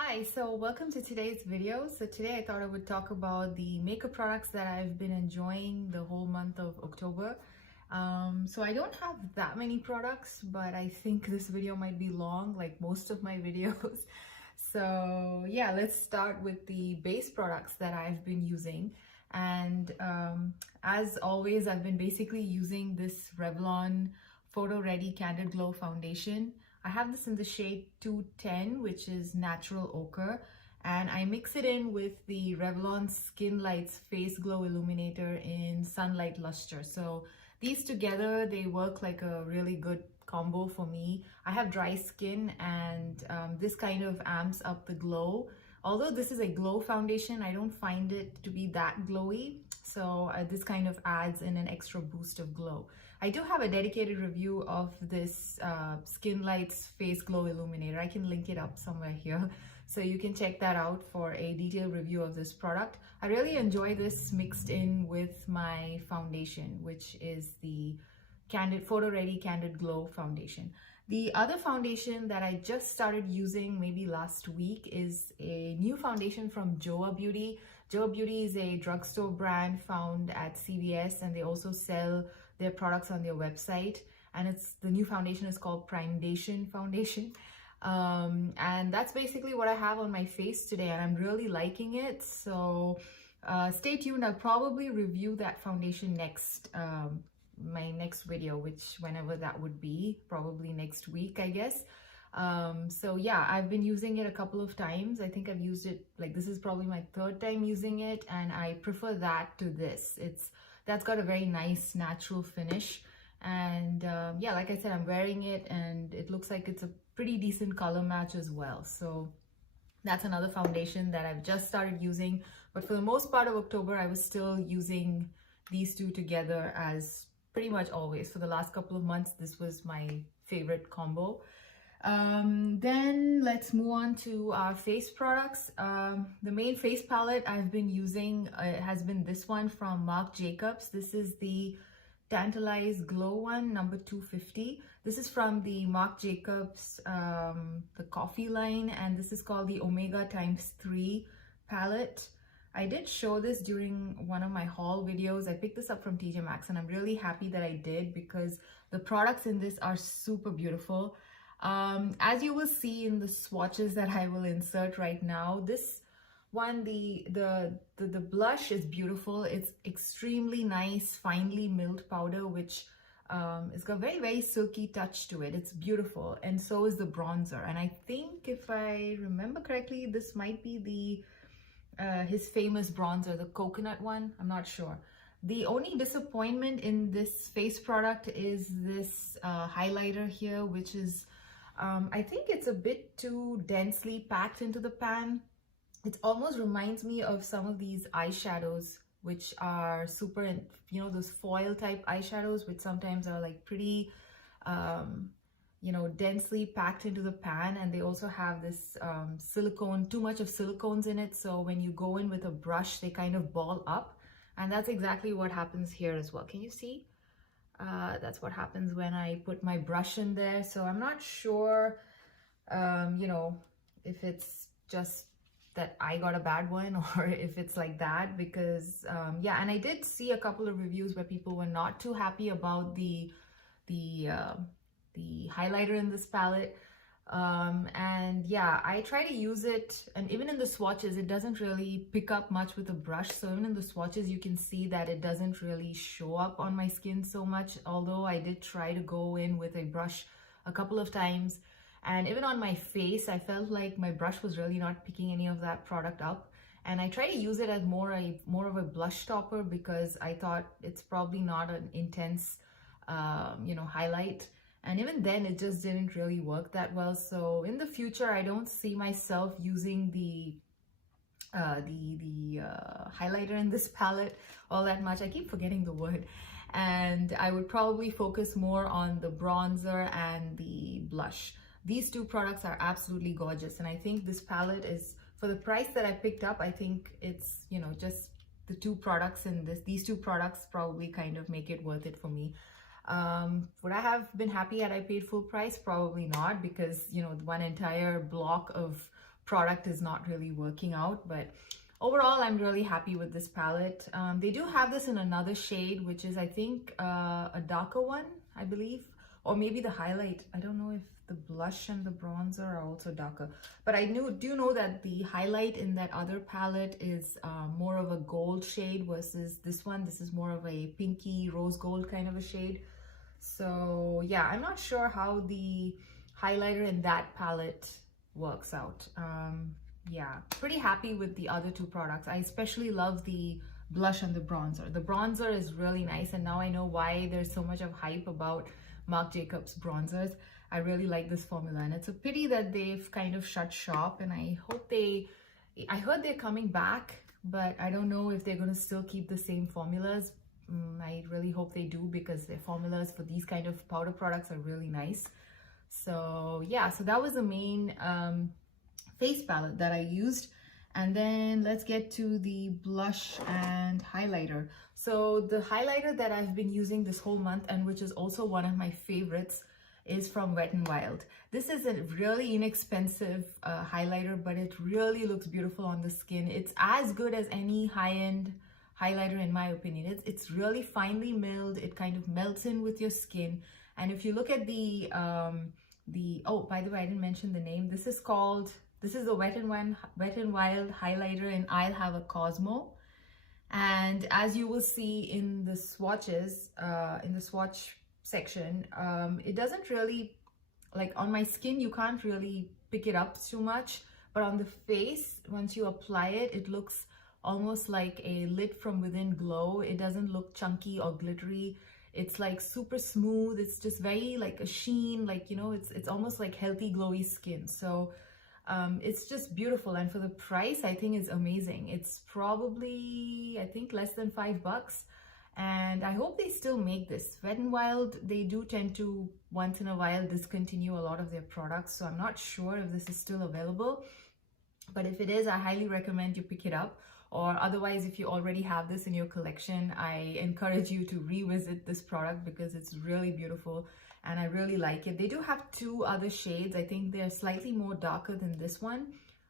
Hi, so welcome to today's video. So today I thought I would talk about the makeup products that I've been enjoying the whole month of October. So I don't have that many products, but I think this video might be long, like most of my videos. So yeah, let's start with the base products that I've been using. And as always, I've been basically using this Revlon Photo Ready Candid Glow Foundation. I have this in the shade 210, which is Natural Ochre, and I mix it in with the Revlon Skin Lights Face Glow Illuminator in Sunlight Luster. So these together, they work like a really good combo for me. I have dry skin, and this kind of amps up the glow. Although this is a glow foundation, I don't find it to be that glowy. So this kind of adds in an extra boost of glow. I do have a dedicated review of this Skin Lights Face Glow Illuminator. I can link it up somewhere here, so you can check that out for a detailed review of this product. I really enjoy this mixed in with my foundation, which is the Photo Ready Candid Glow Foundation. The other foundation that I just started using maybe last week is a new foundation from Joa Beauty. Joa Beauty is a drugstore brand found at CVS, and they also sell their products on their website. And the new foundation is called Primedation Foundation. And that's basically what I have on my face today, and I'm really liking it. So stay tuned. I'll probably review that foundation next. My next video, which whenever that would be, probably next week, I guess. So yeah, I've been using it a couple of times. I think I've used it, like, this is probably my third time using it, and I prefer that to this. That's got a very nice natural finish, and yeah, like I said, I'm wearing it and it looks like it's a pretty decent color match as well. So that's another foundation that I've just started using, but for the most part of October I was still using these two together as pretty much always. For the last couple of months, this was my favorite combo. Then let's move on to our face products. The main face palette I've been using has been this one from Marc Jacobs. This is the Tantalize Glow one, number 250. This is from the Marc Jacobs, the coffee line, and this is called the Omega ×3 palette. I did show this during one of my haul videos. I picked this up from TJ Maxx, and I'm really happy that I did because the products in this are super beautiful. As you will see in the swatches that I will insert right now, this one, the blush is beautiful. It's extremely nice, finely milled powder, which it's got a very, very silky touch to it. It's beautiful, and so is the bronzer. And I think, if I remember correctly, this might be his famous bronzer, the coconut one. I'm not sure. The only disappointment in this face product is this highlighter here, which is I think it's a bit too densely packed into the pan. It almost reminds me of some of these eyeshadows, which are super, you know, those foil type eyeshadows, which sometimes are like pretty you know, densely packed into the pan, and they also have this silicone, too much of silicones in it, so when you go in with a brush, they kind of ball up, and that's exactly what happens here as well. Can you see? That's what happens when I put my brush in there. So I'm not sure, you know, if it's just that I got a bad one or if it's like that, because yeah, and I did see a couple of reviews where people were not too happy about the highlighter in this palette. And yeah, I try to use it, and even in the swatches, it doesn't really pick up much with a brush. So even in the swatches, you can see that it doesn't really show up on my skin so much, although I did try to go in with a brush a couple of times. And even on my face, I felt like my brush was really not picking any of that product up. And I try to use it as more of a blush topper, because I thought it's probably not an intense you know, highlight. And even then, it just didn't really work that well. So in the future, I don't see myself using the highlighter in this palette all that much. I keep forgetting the word. And I would probably focus more on the bronzer and the blush. These two products are absolutely gorgeous. And I think this palette is, for the price that I picked up, I think it's, you know, just the two products in these two products probably kind of make it worth it for me. Would I have been happy had I paid full price? Probably not, because, you know, one entire block of product is not really working out. But overall, I'm really happy with this palette. They do have this in another shade, which is, I think, a darker one, I believe, or maybe the highlight. I don't know if the blush and the bronzer are also darker, but I do know that the highlight in that other palette is more of a gold shade versus this one. This is more of a pinky rose gold kind of a shade. So yeah, I'm not sure how the highlighter in that palette works out. Yeah, pretty happy with the other two products. I especially love the blush and the bronzer. The bronzer is really nice, and now I know why there's so much of hype about Marc Jacobs bronzers. I really like this formula, and it's a pity that they've kind of shut shop, and I heard they're coming back, but I don't know if they're going to still keep the same formulas. I really hope they do, because their formulas for these kind of powder products are really nice. So yeah, so that was the main face palette that I used. And then let's get to the blush and highlighter. So the highlighter that I've been using this whole month, and which is also one of my favorites, is from Wet n Wild. This is a really inexpensive highlighter, but it really looks beautiful on the skin. It's as good as any high-end highlighter in my opinion. It's really finely milled. It kind of melts in with your skin. And if you look at the oh, by the way, I didn't mention the name. This is the Wet n Wild highlighter in I'll Have a Cosmo. And as you will see in the swatches, in the swatch section, it doesn't really, like on my skin, you can't really pick it up too much. But on the face, once you apply it, it looks almost like a lit from within glow. It doesn't look chunky or glittery. It's like super smooth. It's just very like a sheen, like, you know, it's almost like healthy glowy skin. So it's just beautiful, and for the price, I think it's amazing. It's probably, I think, less than $5, and I hope they still make this. Wet n Wild, they do tend to once in a while discontinue a lot of their products, so I'm not sure if this is still available, but if it is, I highly recommend you pick it up. Or otherwise, if you already have this in your collection, I encourage you to revisit this product, because it's really beautiful and I really like it. They do have two other shades. I think they're slightly more darker than this one.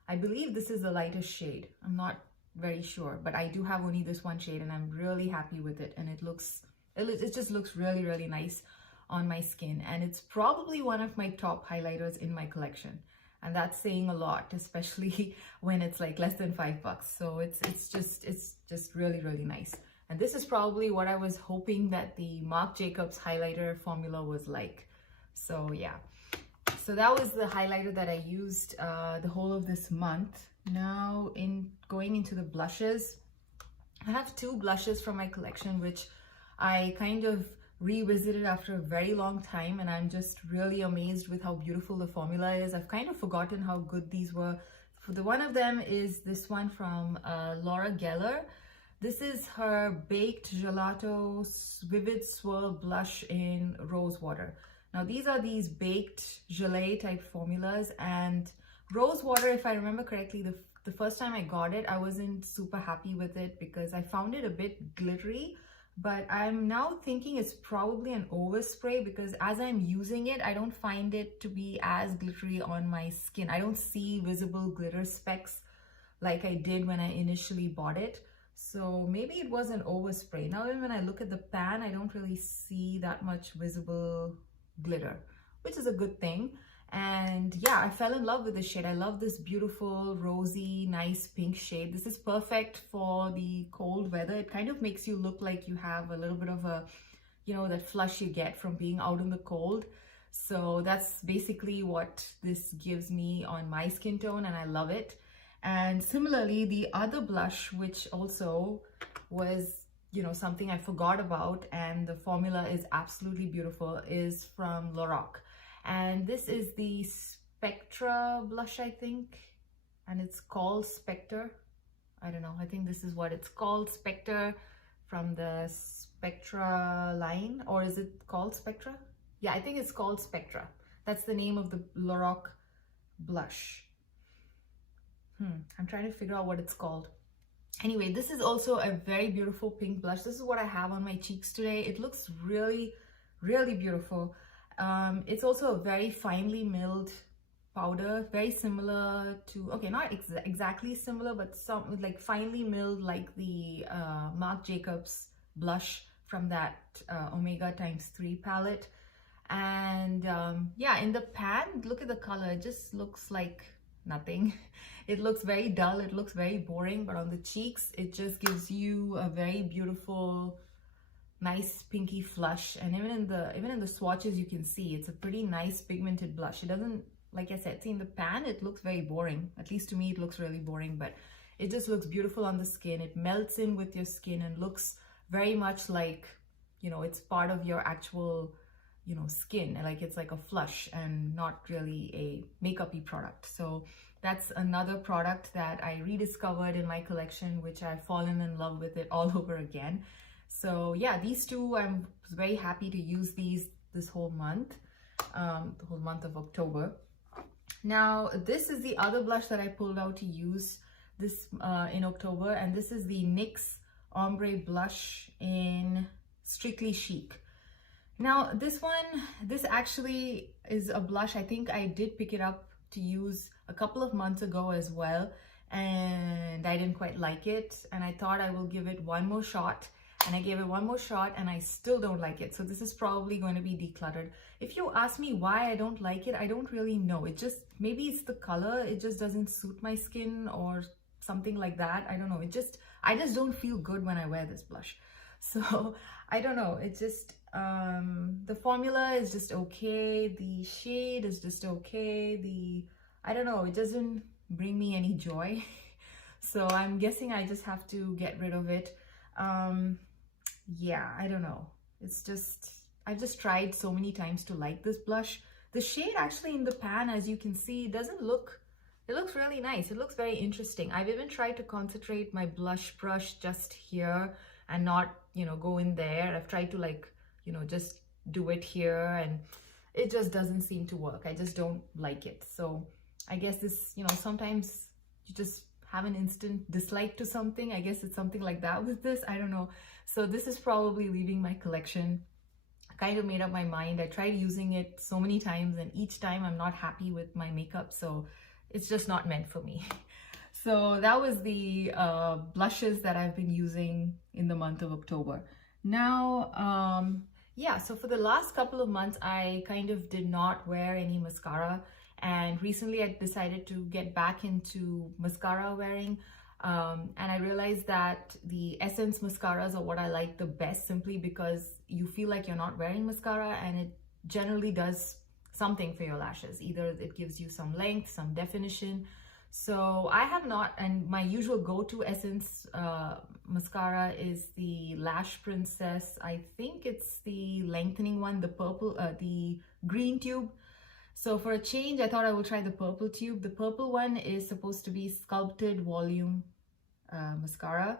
I believe this is the lightest shade. I'm not very sure, but I do have only this one shade, and I'm really happy with it. And it just looks really, really nice on my skin. And it's probably one of my top highlighters in my collection. And that's saying a lot, especially when it's like less than $5. So it's just really, really nice. And this is probably what I was hoping that the Marc Jacobs highlighter formula was like. So yeah, so that was the highlighter that I used the whole of this month. Now, in going into the blushes, I have two blushes from my collection, which I kind of revisited after a very long time, and I'm just really amazed with how beautiful the formula is. I've kind of forgotten how good these were. One of them is this one from Laura Geller. This is her Baked Gelato Vivid Swirl Blush in Rose Water. Now these are these baked gelée type formulas, and Rose Water, if I remember correctly, the first time I got it, I wasn't super happy with it because I found it a bit glittery. But I'm now thinking it's probably an overspray, because as I'm using it, I don't find it to be as glittery on my skin. I don't see visible glitter specks like I did when I initially bought it. So maybe it was an overspray. Now when I look at the pan, I don't really see that much visible glitter, which is a good thing. And yeah, I fell in love with this shade. I love this beautiful, rosy, nice pink shade. This is perfect for the cold weather. It kind of makes you look like you have a little bit of a, you know, that flush you get from being out in the cold. So that's basically what this gives me on my skin tone, and I love it. And similarly, the other blush, which also was, you know, something I forgot about, and the formula is absolutely beautiful, is from LORAC. And this is the Spectra Blush, I think, and it's called Spectre. I don't know, I think this is what it's called, Spectre, from the Spectra line. Or is it called Spectra? Yeah, I think it's called Spectra. That's the name of the LORAC blush. I'm trying to figure out what it's called. Anyway, this is also a very beautiful pink blush. This is what I have on my cheeks today. It looks really, really beautiful. It's also a very finely milled powder, very similar to, okay, not exactly similar, but some like finely milled, like the Marc Jacobs blush from that Omega x3 palette. And yeah, in the pan, look at the color, it just looks like nothing. It looks very dull, it looks very boring, but on the cheeks it just gives you a very beautiful, nice pinky flush. And even in the swatches, you can see it's a pretty nice pigmented blush. It doesn't, like I said, see, in the pan it looks very boring. At least to me it looks really boring, but it just looks beautiful on the skin. It melts in with your skin and looks very much like, you know, it's part of your actual, you know, skin, like it's like a flush and not really a makeup-y product. So that's another product that I rediscovered in my collection, which I've fallen in love with it all over again. So yeah, these two, I'm very happy to use these this whole month, the whole month of October. Now, this is the other blush that I pulled out to use this in October, and this is the NYX Ombre blush in Strictly Chic. Now, this actually is a blush. I think I did pick it up to use a couple of months ago as well, and I didn't quite like it, and I thought I will give it one more shot. And I gave it one more shot and I still don't like it. So this is probably going to be decluttered. If you ask me why I don't like it, I don't really know. It just, maybe it's the color. It just doesn't suit my skin or something like that. I don't know. I just don't feel good when I wear this blush. So I don't know. It just, the formula is just okay. The shade is just okay. I don't know. It doesn't bring me any joy. So I'm guessing I just have to get rid of it. Yeah, I don't know. It's just, I've just tried so many times to like this blush. The shade actually in the pan, as you can see, it looks really nice. It looks very interesting. I've even tried to concentrate my blush brush just here and not, you know, go in there. I've tried to, like, you know, just do it here, and it just doesn't seem to work. I just don't like it. So I guess this, you know, sometimes you just have an instant dislike to something. I guess it's something like that with this. I don't know. So this is probably leaving my collection. I kind of made up my mind. I tried using it so many times, and each time I'm not happy with my makeup. So it's just not meant for me. So that was the blushes that I've been using in the month of October. Now, yeah, so for the last couple of months, I kind of did not wear any mascara. And recently I decided to get back into mascara wearing. And I realized that the Essence mascaras are what I like the best, simply because you feel like you're not wearing mascara, and it generally does something for your lashes. Either it gives you some length, some definition. So I have not, and my usual go-to Essence mascara is the Lash Princess. I think it's the lengthening one, the purple, the green tube. So for a change, I thought I would try the purple tube. The purple one is supposed to be Sculpted Volume mascara.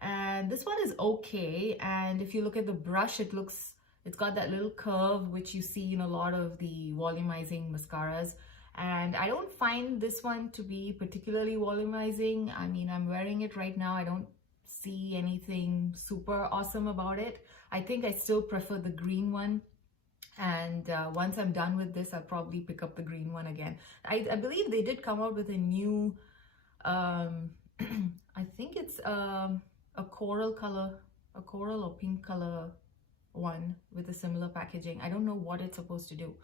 And this one is okay. And if you look at the brush, it's got that little curve, which you see in a lot of the volumizing mascaras. And I don't find this one to be particularly volumizing. I mean, I'm wearing it right now. I don't see anything super awesome about it. I think I still prefer the green one. And once I'm done with this, I'll probably pick up the green one again. I believe they did come out with a new, I think it's a coral color, a coral or pink color one with a similar packaging. I don't know what it's supposed to do.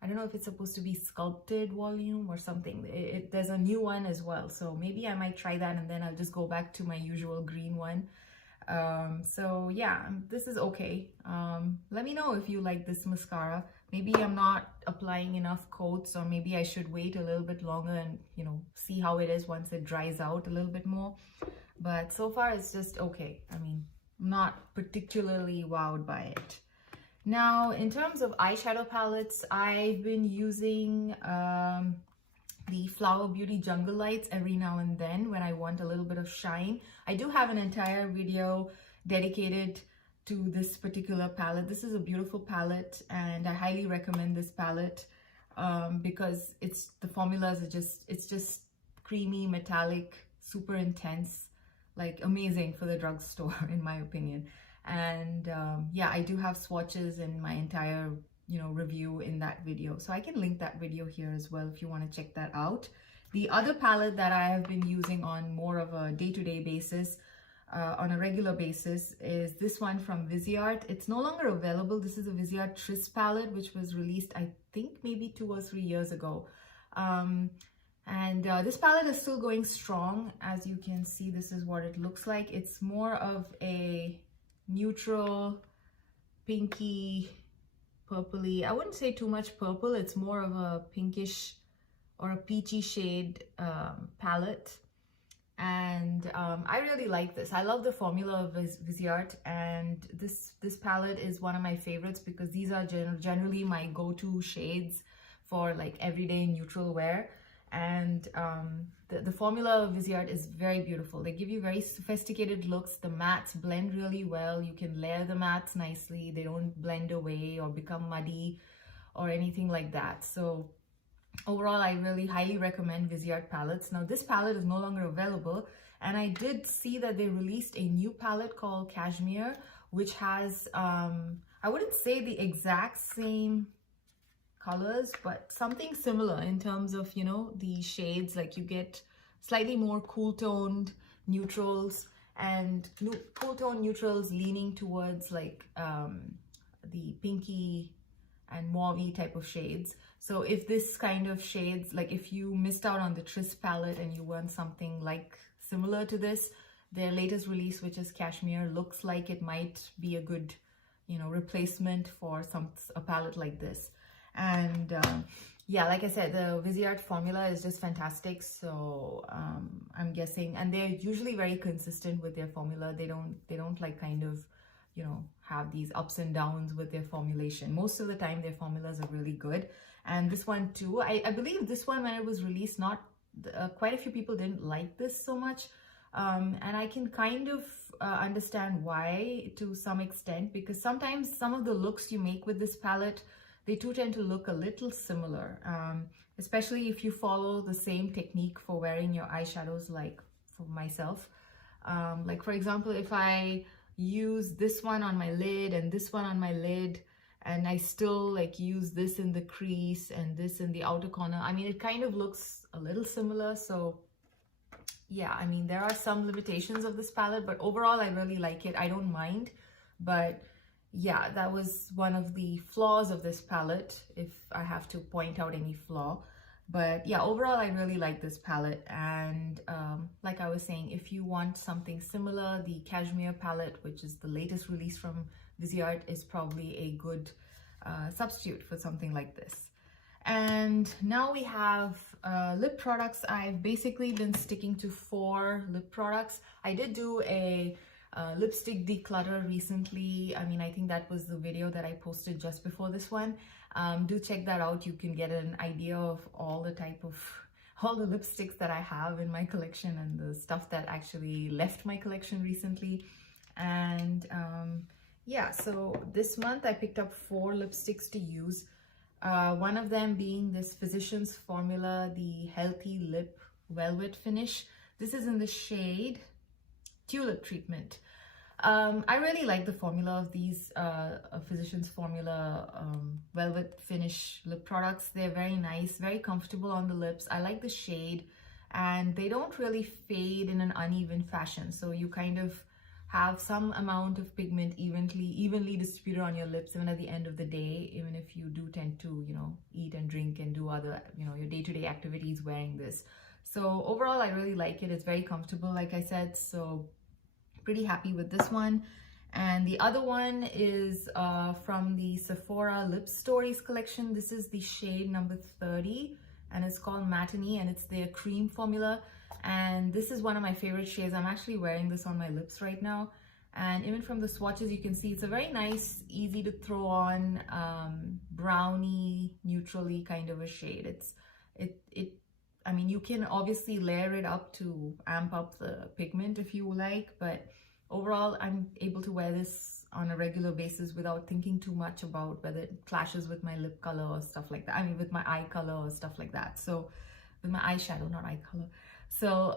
I don't know if it's supposed to be Sculpted Volume or something. There's a new one as well. So maybe I might try that, and then I'll just go back to my usual green one. So yeah, this is okay. Let me know if you like this mascara. Maybe I'm not applying enough coats, or maybe I should wait a little bit longer and, you know, see how it is once it dries out a little bit more. But so far it's just okay. I mean, I'm not particularly wowed by it. Now, in terms of eyeshadow palettes, I've been using the Flower Beauty Jungle Lights every now and then when I want a little bit of shine. I do have an entire video dedicated to this particular palette. This is a beautiful palette, and I highly recommend this palette because the formulas are just creamy, metallic, super intense, like amazing for the drugstore in my opinion. And yeah, I do have swatches in my entire review in that video. So I can link that video here as well if you want to check that out. The other palette that I have been using on more of a day-to-day basis, on a regular basis, is this one from Vizier. It's no longer available. This is a Vizier Tris palette, which was released, I think, maybe 2 or 3 years ago. This palette is still going strong. As you can see, this is what it looks like. It's more of a neutral, pinky, purpley. I wouldn't say too much purple. It's more of a pinkish or a peachy shade palette. And I really like this. I love the formula of Vizier, and this palette is one of my favorites because these are generally my go-to shades for like everyday neutral wear. And the formula of Vizier is very beautiful. They give you very sophisticated looks. The mattes blend really well. You can layer the mattes nicely. They don't blend away or become muddy or anything like that. So overall, I really highly recommend Vizier palettes. Now, this palette is no longer available, and I did see that they released a new palette called Cashmere, which has, I wouldn't say the exact same colors, but something similar in terms of, the shades. Like you get slightly more cool toned neutrals, and cool toned neutrals leaning towards like the pinky and mauve type of shades. So if this kind of shades, like if you missed out on the Tris palette and you want something like similar to this, their latest release, which is Cashmere, looks like it might be a good, replacement for a palette like this. And yeah, like I said, the Vizier formula is just fantastic. So I'm guessing, and they're usually very consistent with their formula. They don't like kind of, have these ups and downs with their formulation. Most of the time, their formulas are really good. And this one too, I believe this one, when it was released, quite a few people didn't like this so much. And I can kind of understand why to some extent, because sometimes some of the looks you make with this palette, they do tend to look a little similar, especially if you follow the same technique for wearing your eyeshadows, like for myself. Like for example, if I use this one on my lid and this one on my lid, and I still like use this in the crease and this in the outer corner, I mean, it kind of looks a little similar. So yeah, I mean, there are some limitations of this palette, but overall, I really like it. I don't mind, but yeah, that was one of the flaws of this palette, if I have to point out any flaw. But yeah, overall, I really like this palette. And like I was saying, if you want something similar, the Cashmere palette, which is the latest release from Vizier, is probably a good substitute for something like this. And now we have lip products. I've basically been sticking to 4 lip products. I did do a lipstick declutter recently. I mean, I think that was the video that I posted just before this one. Do check that out. You can get an idea of all the lipsticks that I have in my collection and the stuff that actually left my collection recently. And yeah, so this month I picked up 4 lipsticks to use. One of them being this Physicians Formula, the Healthy Lip Velvet Finish. This is in the shade Tulip Treatment. I really like the formula of these Physicians Formula Velvet Finish lip products. They're very nice, very comfortable on the lips. I like the shade, and they don't really fade in an uneven fashion. So you kind of have some amount of pigment evenly distributed on your lips, even at the end of the day, even if you do tend to, eat and drink and do other, your day-to-day activities wearing this. So overall, I really like it. It's very comfortable, like I said. So pretty happy with this one. And the other one is from the Sephora Lip Stories collection. This is the shade number 30, and it's called Matinee, and it's their cream formula. And this is one of my favorite shades. I'm actually wearing this on my lips right now. And even from the swatches, you can see it's a very nice, easy to throw on, brownie, neutrally kind of a shade. I mean, you can obviously layer it up to amp up the pigment if you like, but overall, I'm able to wear this on a regular basis without thinking too much about whether it clashes with my lip color or stuff like that. I mean, with my eye color or stuff like that. So with my eyeshadow, not eye color. So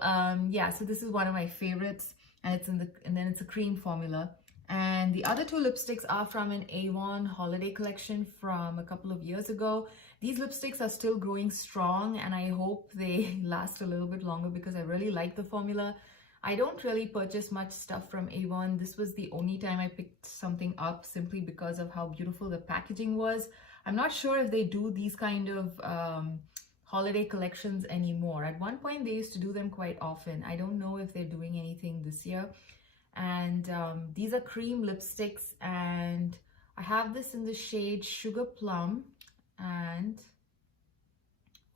yeah, so this is one of my favorites, and then it's a cream formula. And the other two lipsticks are from an Avon holiday collection from a couple of years ago. These lipsticks are still growing strong, and I hope they last a little bit longer because I really like the formula. I don't really purchase much stuff from Avon. This was the only time I picked something up simply because of how beautiful the packaging was. I'm not sure if they do these kind of holiday collections anymore. At one point, they used to do them quite often. I don't know if they're doing anything this year. And these are cream lipsticks, and I have this in the shade Sugar Plum, and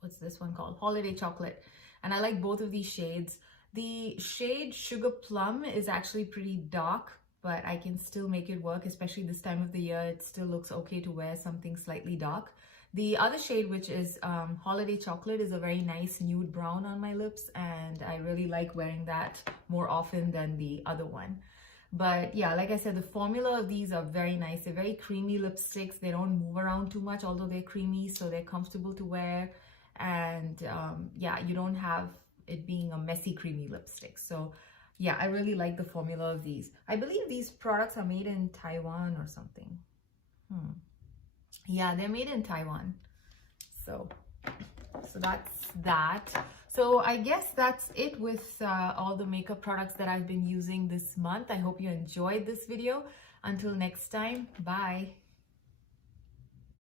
what's this one called? Holiday Chocolate. And I like both of these shades. The shade Sugar Plum is actually pretty dark, but I can still make it work, especially this time of the year. It still looks okay to wear something slightly dark. The other shade, which is Holiday Chocolate, is a very nice nude brown on my lips, and I really like wearing that more often than the other one. But yeah, like I said, the formula of these are very nice. They're very creamy lipsticks. They don't move around too much, although they're creamy, so they're comfortable to wear. And yeah, you don't have it being a messy, creamy lipstick. So yeah, I really like the formula of these. I believe these products are made in Taiwan or something. Yeah, they're made in Taiwan. So that's that. So I guess that's it with all the makeup products that I've been using this month. I hope you enjoyed this video. Until next time, bye.